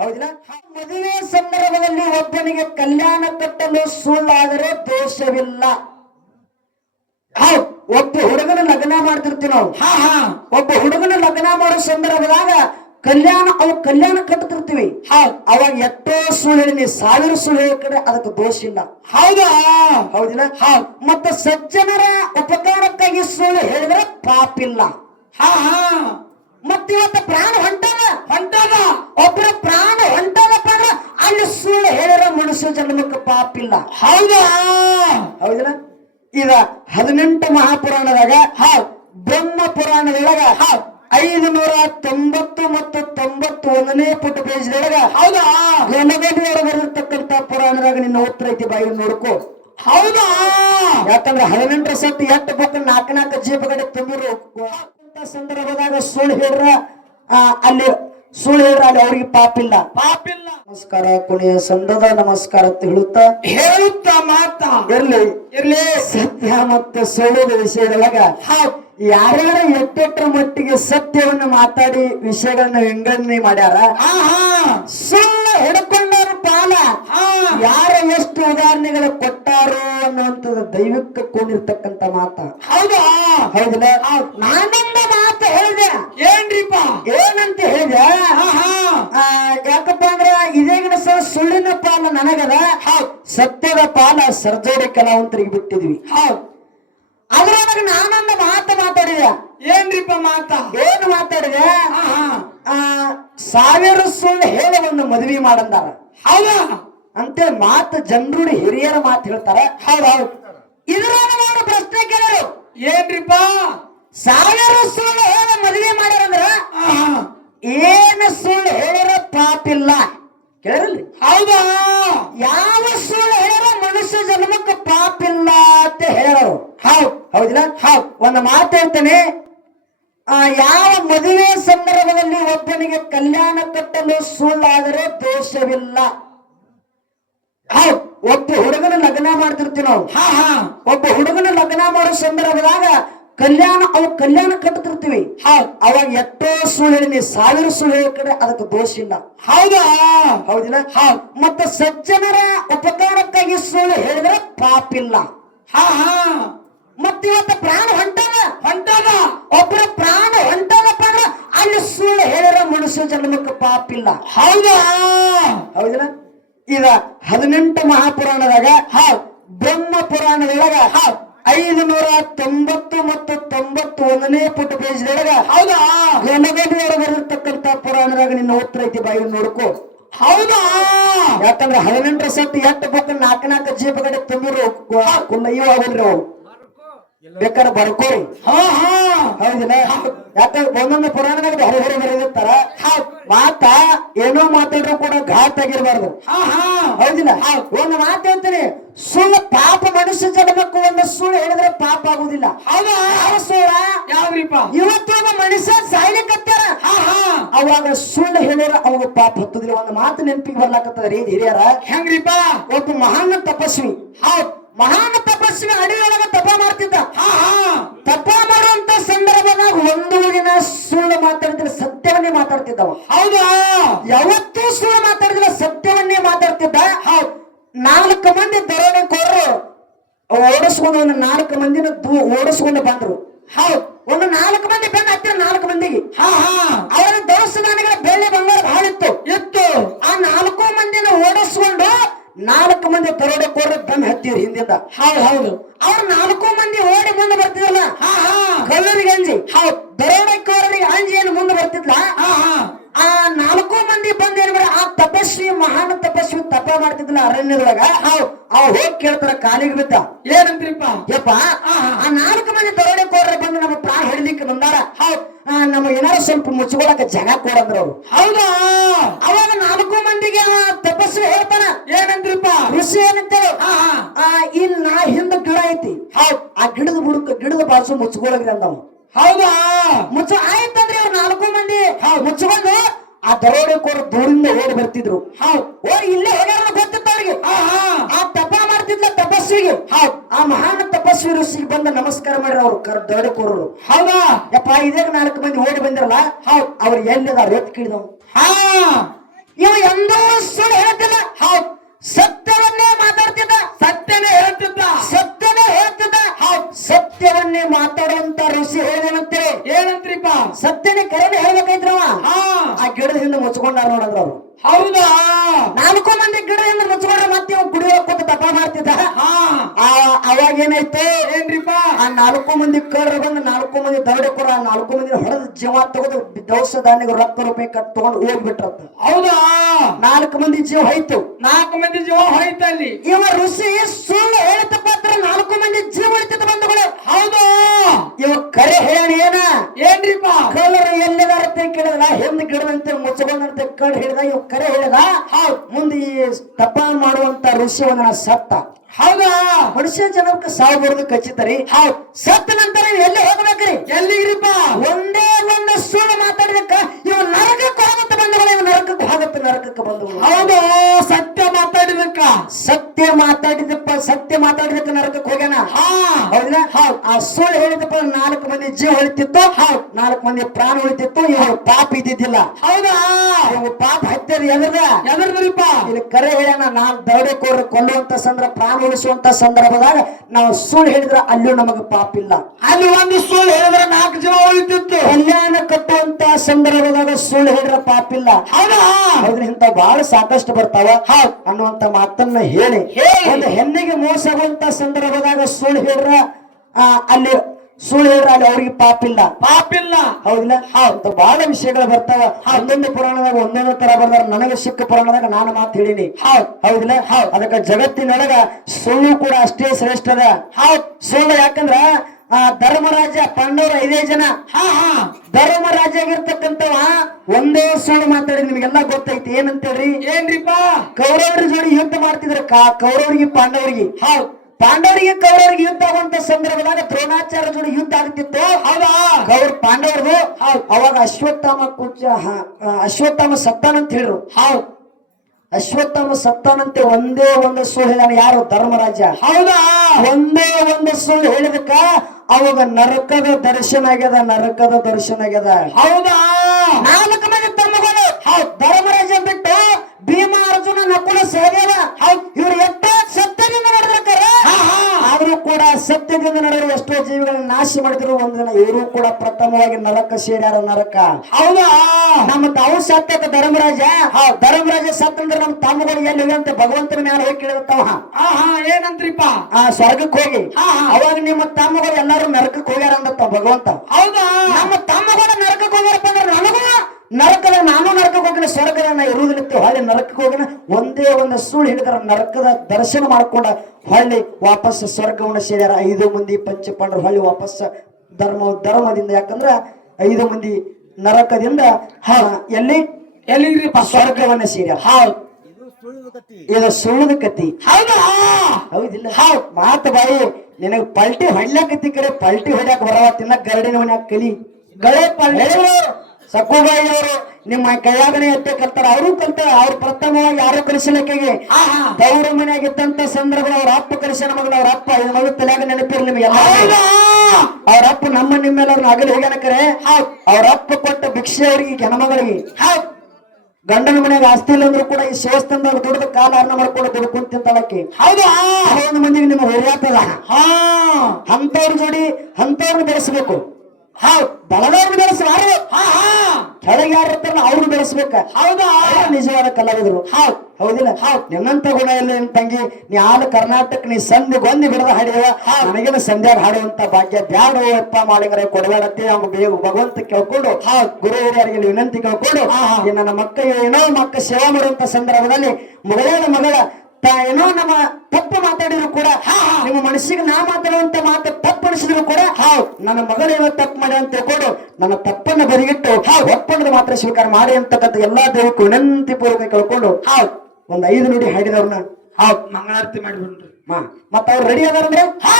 ಹೌದಿಲ್ಲ? ಮದುವೆ ಸಂದರ್ಭದಲ್ಲಿ ಒಬ್ಬನಿಗೆ ಕಲ್ಯಾಣ ಕಟ್ಟಲು ಸುಳ್ಳಾದರೆ ದೋಷವಿಲ್ಲ ಹೌದ್ ಒಬ್ಬ ಹುಡುಗನ ಲಗ್ನ ಮಾಡ್ತಿರ್ತೀವಿ ನಾವು. ಹಾ ಹಾ. ಒಬ್ಬ ಹುಡುಗನ ಲಗ್ನ ಮಾಡೋ ಸಂದರ್ಭದಾಗ ಕಲ್ಯಾಣ ಅವ್ ಕಲ್ಯಾಣ ಕಟ್ತಿರ್ತೀವಿ. ಹಾ ಅವಾಗ ಎಷ್ಟೋ ಸುಳ್ಳು ಸಾವಿರ ಸುಳ್ಳು ಹೇಳ ಕಡೆ ಅದಕ್ಕೆ ದೋಷ ಇಲ್ಲ. ಹೌದಾ? ಹೌದಿಲ್ಲ? ಹಾ ಮತ್ತ ಸಜ್ಜನರ ಉಪಕಾರಕ್ಕಾಗಿ ಸುಳ್ಳು ಹೇಳಿದ್ರೆ ಪಾಪಿಲ್ಲ. ಹಾ ಹಾ. ಮತ್ತಿವತ್ತ ಪ್ರಾಣ ಹೊಂಟದ ಹೊಂಟದ ಒಬ್ಬರ ಪ್ರಾಣ ಹೊಂಟದಪ್ಪ ಅಂದ್ರೆ ಅಲ್ಲಿ ಸುಳ್ಳು ಹೇಳಿರ ಮನುಷ್ಯ ಜನ್ಮಕ್ಕೆ ಪಾಪಿಲ್ಲ ಹೌದಾ? ಹೌದಿಲ್ಲ? ಈಗ ಹದಿನೆಂಟು ಮಹಾಪುರಾಣದಾಗ ಹಾ ಬ್ರಹ್ಮ ಪುರಾಣದೊಳಗ ಹಾ ಐದು ನೂರ ತೊಂಬತ್ತು ಮತ್ತು ತೊಂಬತ್ತು ಒಂದನೇ ಪುಟ ಪೇಜ್ದೊಳಗ ಹೌದಾ? ಗಣಗಡಿಯೊಳಗೆ ಪುರಾಣದಾಗ ನಿನ್ನ ಉತ್ತರ ಐತಿ ಬಾಯಿ ನೋಡ್ಕೋ. ಹೌದಾ? ಯಾಕಂದ್ರೆ ಹದಿನೆಂಟರ ಸತ್ತು ಎಟ್ಟು ಬುಕ್ ನಾಲ್ಕು ನಾಲ್ಕು ಜೀಪಗಡೆ ತುಂಬಿರು ಸಂದರ್ಭದಾಗ ಸುಳ್ಳು ಹೇಳ್ರ ಆ, ಅಲ್ಲಿ ಸುಳ್ಳು ಪಾಪ ಅವ್ರಿಗೆ ಪಾಪಿಲ್ಲ. ಪಾಪಿಲ್ಲ. ನಮಸ್ಕಾರ ಕೊನೆಯ ಸಂದದ ನಮಸ್ಕಾರ ಹೇಳುತ್ತಾ? ಹೇಳುತ್ತಾ ಮಾತ? ಇರ್ಲಿ. ಇರ್ಲಿ. ಸತ್ಯ ಮತ್ತು ಸುಳ್ಳಿನ ವಿಷಯದೊಳಗ ಯಾರ್ಯಾರ ಎಟ್ಟೆಟ್ಟರ ಮಟ್ಟಿಗೆ ಸತ್ಯವನ್ನ ಮಾತಾಡಿ ವಿಷಯಗಳನ್ನ ವಿಂಗಡಣೆ ಮಾಡ್ಯಾರ? ಸುಳ್ಳು ಹಿಡ್ಕೊಂಡವ್ರ ಪಾಲ. ಹಾ. ಯಾರ ಎಷ್ಟು ಉದಾಹರಣೆಗಳು ಕೊಟ್ಟಾರೋ ಅನ್ನುವಂಥದ್ದು ದೈವಕ್ಕೆ ಕೊಂಡಿರ್ತಕ್ಕಂಥ ಮಾತ. ಹೌದಾ? ಹೌದಲ್ಲ? ನಾನೊಂದ ಮಾತು ಹೇಳಿದೆ. ಏನ್ರಿಪ್ಪ? ಏನಂತ ಹೇಳಿದೆ ಹಾ ಹಾ ಆ, ಯಾಕಪ್ಪ ಅಂದ್ರ ಇದೇಗಿನ ಸಹ ಪಾಲ ನನಗದ? ಹೌದ್. ಸತ್ಯದ ಪಾಲ ಸರ್ಜೋಡಿ ಕಲಾವಂತರಿಗೆ ಬಿಟ್ಟಿದ್ವಿ. ಹೌದು. ಅದ್ರೊಳಗೆ ನಾನೊಂದು ಮಾತ ಮಾತಾಡಿದೆ. ಏನ್ರಿಪ್ಪ ಮಾತ? ಏನ್ ಮಾತಾಡಿದೆ? ಸಾವಿರ ಸುಳ್ಳು ಹೇಳಿ ಒಂದು ಮದುವೆ ಮಾಡಂದಾರ. ಹೌದಾ? ಅಂತೇಳಿ ಮಾತು ಜನರು ಹಿರಿಯರ ಮಾತು ಹೇಳ್ತಾರೆ. ಹೌದು ಹೌದು. ಇದ್ರೊಳಗೆ ನಾನು ಪ್ರಶ್ನೆ ಕೇಳರು ಏನ್ರಿಪ್ಪ? ಸಾವಿರ ಸುಳ್ಳು ಹೇಳಿ ಮದುವೆ ಮಾಡ್ಯಾರಂದ್ರ ಹಾ ಹಾ ಏನು ಸುಳ್ಳು ಹೇಳಿರ ಪಾಪಿಲ್ಲ ಕೇಳಿರಲ್ರಿ ಹೌದಾ ಯಾವ ಸುಳ್ಳು ಹೇಳಿರ ಮನುಷ್ಯ ಜನ್ಮಕ್ಕೆ ಪಾಪಿಲ್ಲ ಅಂತ ಹೇಳರು ಹೌದ್ ಹೌದಿಲ್ಲ ಹೌದ್ ಒಂದು ಮಾತು ಹೇಳ್ತೇನೆ ಆ, ಯಾವ ಮದುವೆ ಸಂದರ್ಭದಲ್ಲಿ ಒಬ್ಬನಿಗೆ ಕಲ್ಯಾಣ ಕಟ್ಟಲು ಸುಳ್ಳಾದರೆ ದೋಷವಿಲ್ಲ ಹೌದ್ ಒಬ್ಬ ಹುಡುಗನ ಲಗ್ನ ಮಾಡ್ತಿರ್ತೀವಿ ನಾವು. ಹಾ ಹಾ. ಒಬ್ಬ ಹುಡುಗನ ಲಗ್ನ ಮಾಡೋ ಸಂದರ್ಭದಾಗ ಕಲ್ಯಾಣ ಅವ್ ಕಲ್ಯಾಣ ಕಟ್ತಿರ್ತೀವಿ. ಹಾ ಅವಾಗ ಎಷ್ಟೋ ಸುಳ್ಳು ಹೇಳಿ ನೀ ಸಾವಿರ ಸುಳ್ಳು ಹೇಳಿ ಕಡೆ ಅದಕ್ಕೆ ದೋಷ ಇಲ್ಲ. ಹೌದಾ? ಹೌದಿಲ್ಲ? ಹಾ ಮತ್ತೆ ಸಜ್ಜನರ ಉಪಕಾರಕ್ಕಾಗಿ ಸುಳ್ಳು ಹೇಳಿದ್ರೆ ಪಾಪಿಲ್ಲ ಹಾ ಹಾ. ಮತ್ತ ಇವತ್ತು ಪ್ರಾಣ ಹೊಂಟದ? ಹೊಂಟದ? ಒಬ್ಬರ ಪ್ರಾಣ ಅಲ್ಲಿ ಸುಳ್ಳು ಹೇಳಿರ ಮನುಷ್ಯ ಜನ್ಮಕ್ಕೆ ಪಾಪಿಲ್ಲ. ಹೌದಾ? ಹೌದಿಲ್ಲ? ಈಗ ಹದಿನೆಂಟು ಮಹಾಪುರಾಣದಾಗ ಹ. ಬ್ರಹ್ಮ ಪುರಾಣದೊಳಗ ಹ. ಐದು ನೂರ ತೊಂಬತ್ತು ಮತ್ತು ತೊಂಬತ್ತು ಒಂದನೇ ಪುಟ ಪೇಜ್ದೊಳಗ ಹೌದಾ? ಗಣಗಡಿಯೊಳಗೆ ಬರತಕ್ಕಂತ ಪುರಾಣದಾಗ ನಿನ್ನ ಉತ್ತರ ಐತಿ ಬಾಯಿ ನೋಡ್ಕೋ. ಹೌದಾ? ಯಾಕಂದ್ರೆ ಹದಿನೆಂಟರ ಸತ್ತು ಎಟ್ಟ ಬುಕ್ ನಾಲ್ಕು ನಾಲ್ಕು ಜೀಪಗಡೆ ತುಂಬಿರು ಇವು ಆಗೋದ್ರಿ ಅವು ಬೇಕಾದ್ರೆ ಬರ್ಕೋರಿ ಹಾ ಹಾ. ಹೌದಿಲ್ಲ? ಯಾಕಂದ್ರೆ ಒಂದೊಂದು ಪುರಾಣದಾಗ ಬೇರೆ ಬೇರೆ ಬರೆದಿರ್ತಾರ ಮಾತ ಏನೋ ಮಾತಾಡ್ರು ಕೂಡ ಘಾಟ್ ಆಗಿರ್ಬಾರ್ದು. ಹಾ ಹಾ. ಹೌದಿಲ್ಲ? ಒಂದು ಮಾತು ಹೇಳ್ತೀನಿ. ಸುಳ್ಳು ಪಾಪ ಮನುಷ್ಯ ಜನ್ಮಕ್ಕೂ ಒಂದು ಸುಳ್ಳು ಹೇಳಿದ್ರೆ ಪಾಪ ಆಗುದಿಲ್ಲ ಸುಳ್ಳ? ಇವತ್ತು ಒಬ್ಬ ಮನುಷ್ಯ ಸಾಯ್ಲಿಕ್ಕತ್ತಾರ ಹಾ ಹಾ. ಅವಾಗ ಸುಳ್ಳು ಹೇಳಿರ ಅವಾಗ ಪಾಪ ಹತ್ತದಿಲ್ಲ. ಒಂದು ಮಾತು ನೆನಪಿಗೆ ಬರ್ಲಾಕತ್ತದ ರೀ ಹಿರಿಯರ. ಹೆಂಗ್ರಿಪಾ ಒಬ್ಬ ಮಹಾನ್ ತಪಸ್ವಿ. ಹೌದ್. ಮಹಾನ್ ತಪಸ್ಸಿನ ಅಡಿಯೊಳಗ ತಪ ಮಾಡ್ತಿದ್ದ. ತಪ ಮಾಡುವಂತ ಸಂದರ್ಭದಾಗ ಒಂದು ದಿನ ಸುಳ್ಳು ಮಾತಾಡ್ತಿಲ್ಲ ಸತ್ಯವನ್ನೇ ಮಾತಾಡ್ತಿದ್ದವ ಹೌದಾ. ಯಾವತ್ತೂ ಸುಳ್ಳು ಮಾತಾಡಿದಿಲ್ಲ ಸತ್ಯವನ್ನೇ ಮಾತಾಡ್ತಿದ್ದ. ಹೌದ್. ನಾಲ್ಕು ಮಂದಿ ದರೋಡೆಕೋರರು ಓಡಿಸ್ಕೊಂಡು ಒಂದು ನಾಲ್ಕು ಮಂದಿನ ಓಡಿಸ್ಕೊಂಡು ಬಂದ್ರು. ಹೌದು. ಒಂದು ನಾಲ್ಕು ಮಂದಿ ಬೆನ್ನ ಹತ್ತಿರ ನಾಲ್ಕು ಮಂದಿಗೆ. ಹಾ ಹಾ ಅವರ ದೇವಸ್ಥಾನಗಳ ಬೆಳ್ಳಿ ಬಂಗಾರ ಬಹಳ ಇತ್ತು ಇತ್ತು ಆ ನಾಲ್ಕು ಮಂದಿನ ಓಡಿಸ್ಕೊಂಡು ನಾಲ್ಕು ಮಂದಿ ದರೋಡೆಕೋರರು ಬಂದ್ ಹತ್ತಿರ ಹಿಂದಿದ್ದ. ಹೌದು ಹೌದು. ಅವ್ರು ನಾಲ್ಕು ಮಂದಿ ಓಡಿ ಮುಂದೆ ಬರ್ತಿದ್ರಲ್ಲ? ಹಾ ಹಾ. ಕಲ್ಲರಿಗೆ ಅಂಜಿ ಹೌದ್. ದರೋಡೆಕೋರರಿಗೆ ಅಂಜಿ ಏನು ಮುಂದೆ ಬರ್ತಿದ್ಲ? ಹಾ ಹಾ. ಆ ನಾಲ್ಕು ಮಂದಿ ಬಂದ ಏನ್ ಆ ತಪಸ್ವಿ ಮಹಾನ್ ತಪಸ್ವಿ ತಪ ಮಾಡ್ತಿದ್ಲ ಅರಣ್ಯದೊಳಗ? ಹೌದು. ಅವ್ ಹೋಗಿ ಕೇಳ್ತಾರ ಕಾಲಿಗೆ ಬಿದ್ದ. ಏನಂತ್ರಿಪ್ಪ? ಯಪ್ಪ ಆ ನಾಲ್ಕು ಮಂದಿ ದರೋಡೆಕೋರರು ಬಂದು ನಮ್ಮ ಪ್ರಾಣ ಹಿಡಿಲಿಕ್ಕೆ ಬಂದಾರ. ಹೌದು. ಆ, ನಮಗೆ ಏನಾರ ಸ್ವಲ್ಪ ಮುಚ್ಕೊಳಕ ಜಾಗ ಕೊಡಂದ್ರ ಅವ್ರು. ಹೌದಾ? ಬುಡಕ ಗಿಡದ ಬಾಜು ಹೌದಾ? ಮುಚ್ಚ ಆಯ್ತಂದ್ರೆ ಅವ್ರು ನಾಲ್ಕು ಮಂದಿ. ಹೌದು. ಮುಚ್ಕೊಂಡು ಆ ದರೋಡೆಕೋರು ದೂರಿಂದ ಓಡಿ ಬರ್ತಿದ್ರು. ಹೌದು. ಓಡಿ ಇಲ್ಲೇ ಹೋಗ್ಯಾರ ಗೊತ್ತಿತ್ತ ಅವ್ರಿಗೆ ಆ ತಪ ಮಾಡ್ತಿದ್ಲ ತಪಸ್ವಿಗೆ ಹೌದು. ಆ ಮಹಾನ್ ತಪಸ್ವಿ ಋಷಿಗೆ ಬಂದ ನಮಸ್ಕಾರ ಮಾಡ್ರಿ ಅವ್ರು ಕರ್ ದರೋಡೆಕೋರರು. ಹೌದಾ? ಯಪ್ಪ ಇದೇ ನಾಲ್ಕು ಮಂದಿ ಓಡಿ ಬಂದಿರಲ್ಲ ಹೌದು. ಅವ್ರು ಎಲ್ಲಿದಾರ ಎತ್ ಕೇಳಿದವ್. ಹಾ. ಇವ ಋಷಿ ಹೇಳಿದಂತೆ ಏನಂತ್ರಿಪ್ಪ? ಸತ್ಯನೇ ಕರೆನೆ ಹೇಳ್ಬೇಕೈತ್ರವ ಆ ಗಿಡದ ಹಿಂದೆ ಮುಚ್ಕೊಂಡಾರ ನೋಡಂದ್ರ ಅವ್ರು. ಹೌದಾ? ನಾಲ್ಕು ಮಂದಿ ಗಿಡ ಹಿಂದೆ ಮುಚ್ಕೊಂಡ್ರೆ ಮತ್ತೆ ಇವ್ ಕುಡಿಯೋಕ್ ಕೂತು ತಪ ಮಾಡ್ತಿದ್ದ? ಅವಾಗ ಏನಾಯ್ತು? ಏನ್ರಿಪ್ಪ? ಆ ನಾಲ್ಕು ಮಂದಿ ಕಳ್ರ ಬಂದು ನಾಲ್ಕು ಮಂದಿ ದರೋಡೆ ಕೊಡ ಆ ನಾಲ್ಕು ಮಂದಿ ಹೊಡೆದ ಜೀವ ತೆಗೆದು ದವಸ ಧಾನ್ಯಗಳು ರೊಕ್ಕ ರೂಪಾಯಿ ಕಟ್ ತಗೊಂಡು ಹೋಗ್ಬಿಟ್ರತ್ತ ಹೌದಾ? ನಾಲ್ಕು ಮಂದಿ ಜೀವ ಹೋಯ್ತು. ನಾಲ್ಕು ಮಂದಿ ಜೀವ ಹೋಯ್ತಲ್ಲಿ. ಇವ ಋಷಿ ಸುಳ್ಳು ಹೇಳ್ತಪ್ಪ ನಾಲ್ಕು ಮಂದಿ ಜೀವ ಹೋಯ್ತದ ಬಂಧುಗಳು ಹೌದಾ ಇವ ಕರೆ ಹೇಳಿ ಏನ ಏನ್ರಿಪ್ಪ ಕಳ್ಳರ ಎಲ್ಲಿದಾರ ಅಂತ ಕೇಳಿದ ಹೆಣ್ಣು ಗಿಡದಂತೆ ಮುಚ್ಚಕೊಂಡಂತೆ ಕಳ್ಳ ಹೇಳಿದ ಇವ್ ಕರೆ ಹೇಳಿದ? ಹೌದು. ಮುಂದೆ ಈ ತಪ ಮಾಡುವಂತ ಋಷಿ ಒಂದನ ಸತ್ತ. ಹೌದಾ? ಮನುಷ್ಯ ಜನಕ್ಕೆ ಸಾವು ಬರೋದು ಖಚಿತರಿ. ಹೌದು. ಸತ್ತ ನಂತರ ಎಲ್ಲಿ ಹೋಗ್ಬೇಕ್ರಿ? ಎಲ್ಲಿಗ್ರಿಪ್ಪ? ಒಂದೇ ಒಂದು ಸುಳ್ಳು ಮಾತಾಡಿದಕ್ಕ ಇವ್ ನರಕಕ್ಕೆ ಹೋಗುತ್ತೆ ಬಂದಗಳು ಇವ ನರಕಕ್ಕೆ ಹೋಗುತ್ತೆ ನರಕಕ್ಕೆ ಬಂದು ಹೌದು ಸತ್ಯ ಮಾತಾಡಿದಕ್ಕ ಸತ್ಯ ಮಾತಾಡಿದಪ್ಪ ಸತ್ಯ ಮಾತಾಡಿದಕ್ಕ ನರಕಕ್ಕೆ ಹೋಗ್ಯಾನ? ಹಾ. ಹೌದಿಲ್ಲ? ಹೌದು. ಆ ಸುಳ್ಳು ಹೇಳಿದಪ್ಪ ನಾಲ್ಕು ಮಂದಿ ಜೀವ ಉಳಿತಿತ್ತು ಹೌದು. ನಾಲ್ಕು ಮಂದಿ ಪ್ರಾಣ ಉಳಿತಿತ್ತು ಇವ ಪಾಪ ಇದ್ದಿದ್ದಿಲ್ಲ. ಹೌದಾ? ಇವ್ ಪಾಪ ಎದ್ರದ ಕರೆ ಹೇಳ್ಯಾನ ನಾನ್ ದರೋಡೆಕೋರ ಕೊಲ್ಲುವಂತ ಸಂದರ್ಭ ಪ್ರಾಣ ಉಳಿಸುವಂತ ಸಂದರ್ಭದಾಗ ನಾವು ಸುಳ್ಳು ಹೇಳಿದ್ರ ಅಲ್ಲೂ ನಮಗ ಪಾಪ ಇಲ್ಲ. ಅಲ್ಲಿ ಒಂದು ಸುಳ್ಳು ಹೇಳಿದ್ರೆ ನಾಲ್ಕು ಜನ ಉಳಿತಿತ್ತು. ಕಲ್ಯಾಣ ಕಟ್ಟುವಂತ ಸಂದರ್ಭದಾಗ ಸುಳ್ಳು ಹೇಳಿದ್ರ ಪಾಪ ಇಲ್ಲ. ಹೌದಾ? ಹೌದ್ರ ಇಂತ ಬಹಳ ಸಾಕಷ್ಟು ಬರ್ತಾವ. ಹೌದ್. ಅನ್ನುವಂತ ಮಾತನ್ನ ಹೇಳಿ. ಒಂದು ಹೆಣ್ಣಿಗೆ ಮೋಸ ಆಗುವಂತ ಸಂದರ್ಭದಾಗ ಸುಳ್ಳು ಹೇಳ್ರ ಆ, ಅಲ್ಲಿ ಸುಳ್ಳು ಹೇಳ್ರ ಅಲ್ಲಿ ಅವ್ರಿಗೆ ಪಾಪ ಇಲ್ಲ. ಪಾಪಿಲ್ಲ ಹೌದಿಲ್ಲ? ಅಂತ ಬಹಳ ವಿಷಯಗಳು ಬರ್ತಾವ. ಒಂದೊಂದು ಪುರಾಣದಾಗ ಒಂದೊಂದು ತರ ಬರ್ದಾರ. ನನಗೆ ಸಿಕ್ಕ ಪುರಾಣದಾಗ ನಾನು ಮಾತು ಹೇಳಿನಿ. ಹೌದ್. ಹೌದಿಲ್ಲ? ಹೌದ್. ಅದಕ್ಕೆ ಜಗತ್ತಿನೊಳಗ ಸುಳ್ಳು ಕೂಡ ಅಷ್ಟೇ ಶ್ರೇಷ್ಠ ಅದ. ಹೌದ್. ಸುಳ್ಳು ಯಾಕಂದ್ರ ಆ ಧರ್ಮರಾಜ ಪಾಂಡವರು ಐದೇ ಜನ. ಹಾ ಹಾ. ಧರ್ಮರಾಜ ಆಗಿರ್ತಕ್ಕಂಥವ ಒಂದೇ ಸುಳ್ಳು ಮಾತಾಡಿ ನಿಮ್ಗೆಲ್ಲ ಗೊತ್ತೈತಿ. ಏನಂತೇಳಿ ಏನ್ರಿಪ್ಪ? ಕೌರವರ ಜೋಡಿ ಯುದ್ಧ ಮಾಡ್ತಿದ್ರ ಕಾ- ಕೌರವರಿಗೆ ಪಾಂಡವರಿಗೆ. ಹೌದ್. ಪಾಂಡವರಿಗೆ ಕೌರವರಿಗೆ ಯುದ್ಧ ಆಗುವಂತ ಸಂದರ್ಭದಾಗ ದ್ರೋಣಾಚಾರ್ಯ ಜೋಡಿ ಯುದ್ಧ ಆಗ್ತಿತ್ತು. ಹೌದಾ? ಕೌರ ಪಾಂಡವರು ಅವಾಗ ಅಶ್ವತ್ಥಾಮ ಕುಂಚ ಅಶ್ವತ್ಥಾಮ ಸತ್ತಾನಂತ ಹೇಳಿರು ಹೌದು. ಅಶ್ವತ್ಥಾಮ ಸತ್ತಾನಂತೆ ಒಂದೇ ಒಂದು ಸುಳ್ಳು ಹೇಳಿದಾನೆ. ಯಾರು? ಧರ್ಮರಾಜ. ಹೌದಾ? ಒಂದೇ ಒಂದು ಸುಳ್ಳು ಹೇಳಿದಕ್ಕ ಅವಾಗ ನರಕದ ದರ್ಶನ ಆಗ್ಯದ ನರಕದ ದರ್ಶನ ಆಗ್ಯದ. ಹೌದಾ? ನಾಶ ಮಾಡಿದ್ರು ಒಂದು ದಿನ ಇವರು ಕೂಡ ಪ್ರಥಮವಾಗಿ ನರಕ ಸೇರ್ಯಾರ ನರಕ. ಹೌದಾ? ನಮ್ಮ ತಾವು ಸತ್ತ ಧರ್ಮರಾಜ ಧರ್ಮರಾಜ ಸತ್ತಂದ್ರೆ ನಮ್ಮ ತಮ್ಮಗಳು ಎಲ್ಲಿ ಅಂತ ಭಗವಂತನ ಮೇಲೆ ಹೋಗಿ ಕೇಳಿರ್ತಾವ. ಹಾ ಏನಂತ್ರಿಪ್ಪ? ಆ ಸ್ವರ್ಗಕ್ಕೆ ಹೋಗಿ. ಅವಾಗ ನಿಮ್ಮ ತಮ್ಮಗಳು ಎಲ್ಲಾರು ನರಕಕ್ಕೆ ಹೋಗ್ಯಾರ ಅಂತ ಭಗವಂತ. ಹೌದಾ? ನಮ್ಮ ತಮ್ಮಗಳು ನರಕಕ್ಕೆ ಹೋಗ್ಯಾರಪ್ಪ ಅಂದ್ರೆ ನನಗೂ ನರಕದ ನಾನು ನರಕಕ್ಕೆ ಹೋಗಿನ ಸ್ವರ್ಗದ ನಾ ಇರುವುದಿಲ್ಲ ಹೊಳ್ಳಿ ನರಕಕ್ಕೆ ಹೋಗಿನ ಒಂದೇ ಒಂದು ಸುಳ್ಳು ಹಿಡಿದ್ರ ನರಕದ ದರ್ಶನ ಮಾಡ್ಕೊಂಡ ಹೊಳ್ಳಿ ವಾಪಸ್ ಸ್ವರ್ಗವನ್ನು ಸೇರ್ಯಾರ. ಐದು ಮಂದಿ ಪಂಚಪಾಂಡರು ಹೊಳ್ಳಿ ವಾಪಸ್ ಧರ್ಮ ಧರ್ಮದಿಂದ. ಯಾಕಂದ್ರ ಐದು ಮಂದಿ ನರಕದಿಂದ ಹಾ ಎಲ್ಲಿ? ಎಲ್ಲಿ ಸ್ವರ್ಗವನ್ನ ಸೇರ್ಯಾರ. ಹೌದು. ಇದು ಸುಳ್ಳದ ಕತಿ ಹೌದಾ? ಹೌದಿಲ್ಲ. ಹೌದ್. ಮಾತು ಬಾಯಿ ನಿನಗೆ ಪಲ್ಟಿ ಹೊಡ್ಲಾಕತ್ತಿ ಕಡೆ ಪಲ್ಟಿ ಹೊಡ್ಯಾಕ ಬರವ ತಿನ್ನ ಗರಡಿನ ಮನ್ಯಾಗ ಕಲಿ. ಗಳೆ ಪಲ್ಟಿ. ಸಕ್ಕುಬಾಯಿ ಅವರು ನಿಮ್ಮ ಕೈಯಾಗಣೆ ಎತ್ತೆ ಕಲ್ತಾರ ಅವರು ಕಲ್ತಾರ ಅವ್ರು ಪ್ರಥಮವಾಗಿ ಯಾರು ಹಾ ತವರು ಮನ್ಯಾಗ ಇದ್ದಂತ ಸಂದರ್ಭ ಅವ್ರ ಅಪ್ಪ ಕಲಿಸನ ಮಗನ ಅವ್ರ ಅಪ್ಪ ಮಗು ತಲೆಯಾಗ ನೆನಪಿರ್ ನಿಮಗೆ ಅವ್ರ ಅಪ್ಪ ನಮ್ಮ ನಿಮ್ಮೆಲ್ಲರನ್ನ ಅಗಲಿ ಹೋಗ್ಯಾನ ಕರೆ? ಹೌದ್. ಅವ್ರ ಅಪ್ಪ ಕೊಟ್ಟ ಭಿಕ್ಷೆ ಅವರಿಗೆ ಹೆಣ್ಮಗಳಿಗೆ ಗಂಡನ ಮನೆಗೆ ಆಸ್ತಿ ಇಲ್ಲ ಅಂದ್ರೂ ಕೂಡ ಈ ಸೇವಸ್ಥಾನದಾಗ ದುಡ್ದು ಕಾಲ ಅರ್ಣ ಮಾಡ್ಕೊಂಡು ದುಡ್ಕೊಂಡು ತಿಂತಾಳಕ್ಕೆ. ಹೌದಾ? ಒಂದು ಮಂದಿಗೆ ನಿಮ್ಗೆ ಹೊರಿಯಾತದ. ಹಾ. ಅಂತವ್ರ ಜೋಡಿ ಅಂತವ್ರನ್ನ ಬೆಳೆಸ್ಬೇಕು. ಹೌದ್ ಬಲದವ್ರನ್ನ ಬೆಳೆಸಬಾರ್ದು ಹಾ. ಕೆಳಗೆ ಯಾರು ಇರ್ತಾರಲ್ಲ ಅವ್ರನ್ನ ಬೆಳೆಸ್ಬೇಕ. ಹೌದಾ? ನಿಜವಾದ ಕಲಾವಿದರು. ಹೌದು ಹೌದಿಲ್ಲ? ಹೌದ್ ನಿನ್ನಂತ ಗುಣ ಇಲ್ಲ ನಿನ್ ತಂಗಿ. ನೀ ಆಲ್ ಕರ್ನಾಟಕ ನೀ ಸಂಧಿ ಗೊಂದಿ ಬಿಡದ ಹಾಡಿವ ನನಗೇನು ಸಂಧ್ಯಾಗ ಹಾಡುವಂತ ಭಾಗ್ಯ ಬ್ಯಾಡ ಅಪ್ಪ ಮಾಳಿಗರ ಕೊಡಬೇಡತ್ತೆ ಅವ್ನು ಬೇಗ ಭಗವಂತ ಕೇಳ್ಕೊಂಡು ಹೌದ್ ಗುರು ಹಿರಿಯರಿಗೆ ವಿನಂತಿ ಕೇಳ್ಕೊಂಡು ನನ್ನ ಮಕ್ಕಳಿಗೆ ಏನೋ ಮಕ್ಕ ಸೇವಾ ಮಾಡುವಂತ ಸಂದರ್ಭದಲ್ಲಿ ಮಗಳೇನ ಮಗಳ ತಾ ಏನೋ ನಮ್ಮ ತಪ್ಪು ಮಾತಾಡಿದ್ರು ಕೂಡ ನಿಮ್ಮ ಮನಸ್ಸಿಗೆ ನಾ ಮಾತಾಡುವಂತ ಮಾತು ತಪ್ಪು ಅನಿಸಿದ್ರು ಕೂಡ ಹಾವು ನನ್ನ ಮಗಳು ಏನೋ ತಪ್ಪು ಮಾಡಿ ಅಂತ ತಿಳ್ಕೊಂಡು ನನ್ನ ತಪ್ಪನ್ನ ಬದಿಗಿಟ್ಟು ಒಪ್ಪಂದದ ಮಾತ್ರ ಸ್ವೀಕಾರ ಮಾಡಿ ಅಂತಕ್ಕಂಥ ಎಲ್ಲಾ ದೇವಕ್ಕೂ ವಿನಂತಿ ಪೂರ್ವಕ ಕೇಳ್ಕೊಂಡು ಹೌದ್ ಒಂದ್ ಐದು ನುಡಿ ಹಾಡಿದವ್ರನ್ನ ಹೌದ್ ಮಂಗಳಾರತಿ ಮಾಡಿ ಬಂದ್ರಿ ಮಾ ಮತ್ತ ಅವ್ರು ರೆಡಿ ಅದಾರಂದ್ರೆ ಹಾ